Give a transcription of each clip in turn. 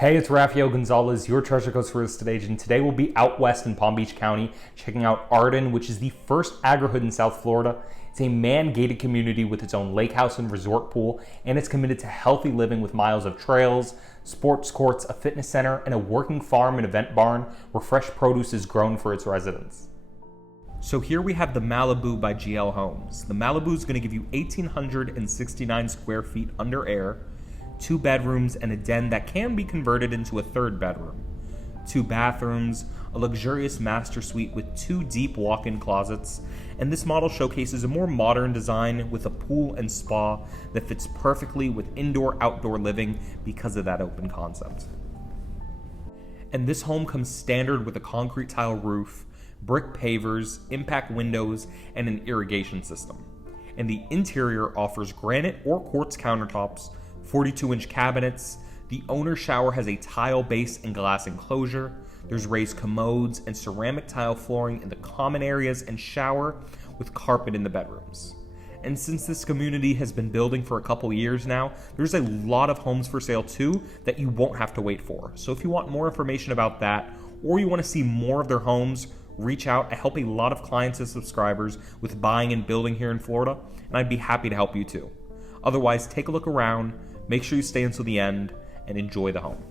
Hey, it's Rafael Gonzalez, your Treasure Coast real estate agent. Today we'll be out west in Palm Beach County, checking out Arden, which is the first agri-hood in South Florida. It's a man-gated community with its own lake house and resort pool, and it's committed to healthy living with miles of trails, sports courts, a fitness center, and a working farm and event barn where fresh produce is grown for its residents. So here we have the Malibu by GL Homes. The Malibu is going to give you 1,869 square feet under air, 2 bedrooms and a den that can be converted into a 3rd bedroom, 2 bathrooms, a luxurious master suite with 2 deep walk-in closets, and this model showcases a more modern design with a pool and spa that fits perfectly with indoor-outdoor living because of that open concept. And this home comes standard with a concrete tile roof, brick pavers, impact windows, and an irrigation system. And the interior offers granite or quartz countertops, 42-inch cabinets. The owner shower has a tile base and glass enclosure. There's raised commodes and ceramic tile flooring in the common areas and shower with carpet in the bedrooms. And since this community has been building for a couple years now, there's a lot of homes for sale too that you won't have to wait for. So if you want more information about that, or you want to see more of their homes, reach out. I help a lot of clients and subscribers with buying and building here in Florida, and I'd be happy to help you too. Otherwise, take a look around. Make sure you stay until the end and enjoy the home.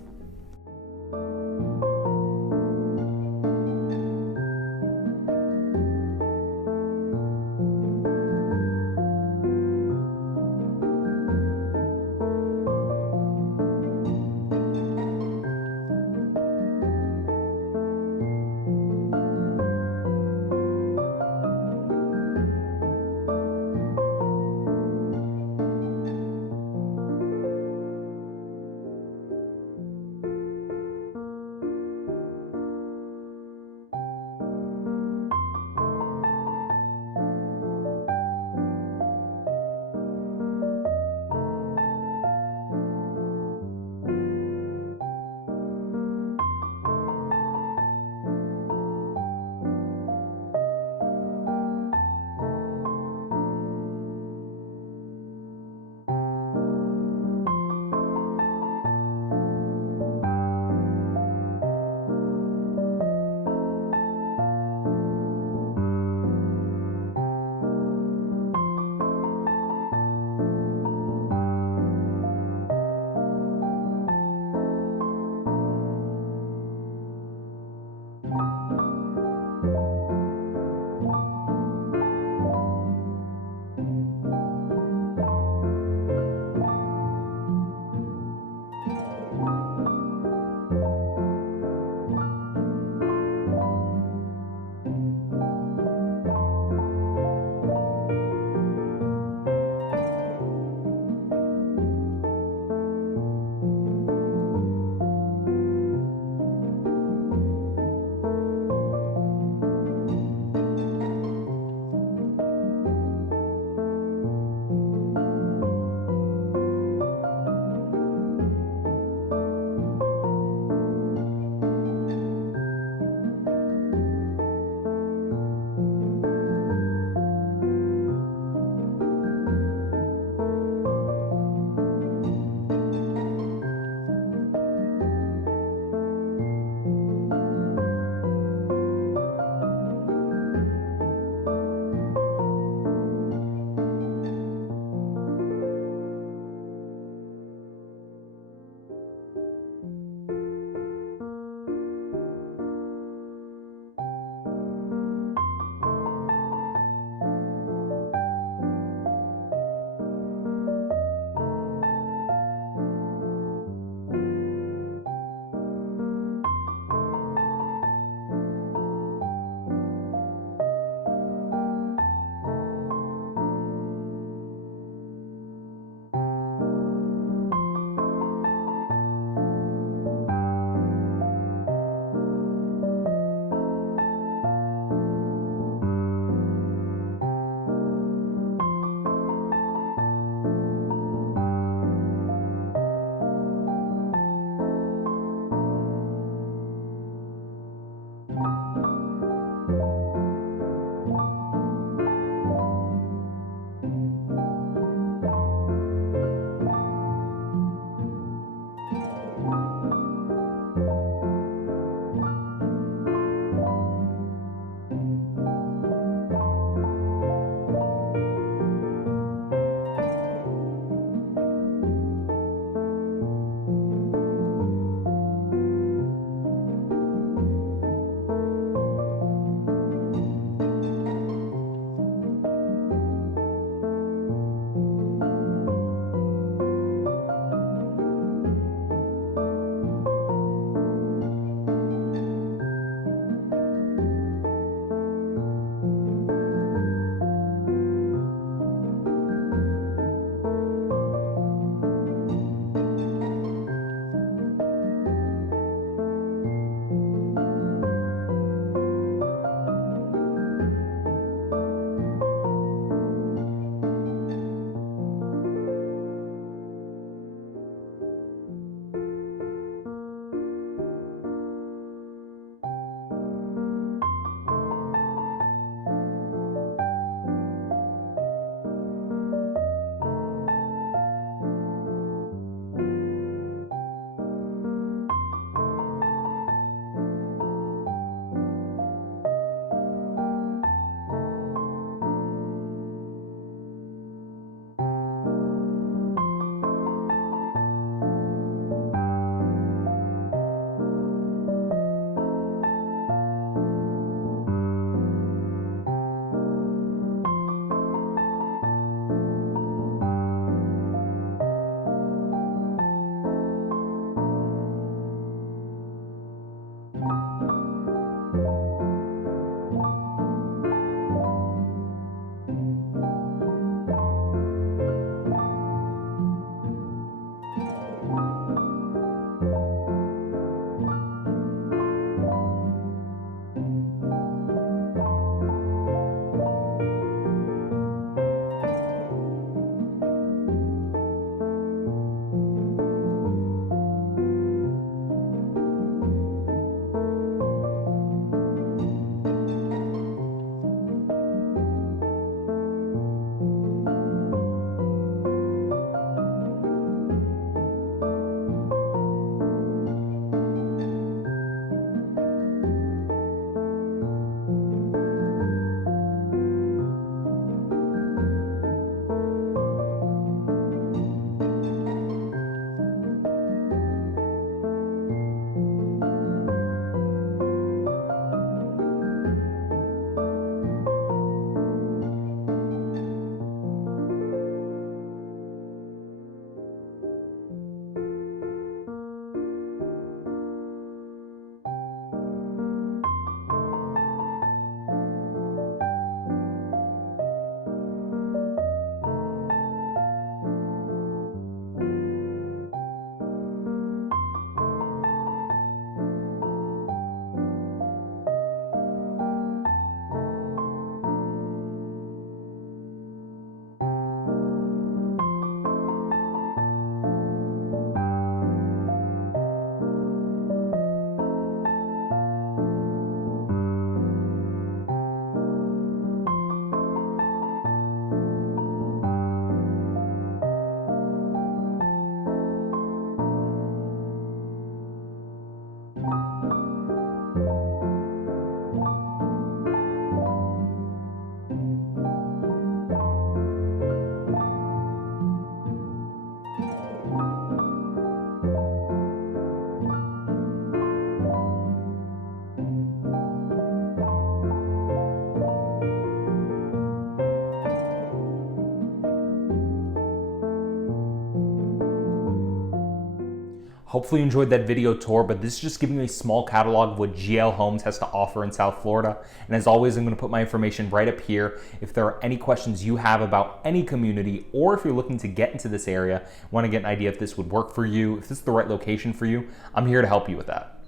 Hopefully you enjoyed that video tour, but this is just giving you a small catalog of what GL Homes has to offer in South Florida. And as always, I'm going to put my information right up here. If there are any questions you have about any community, or if you're looking to get into this area, want to get an idea if this would work for you, if this is the right location for you, I'm here to help you with that.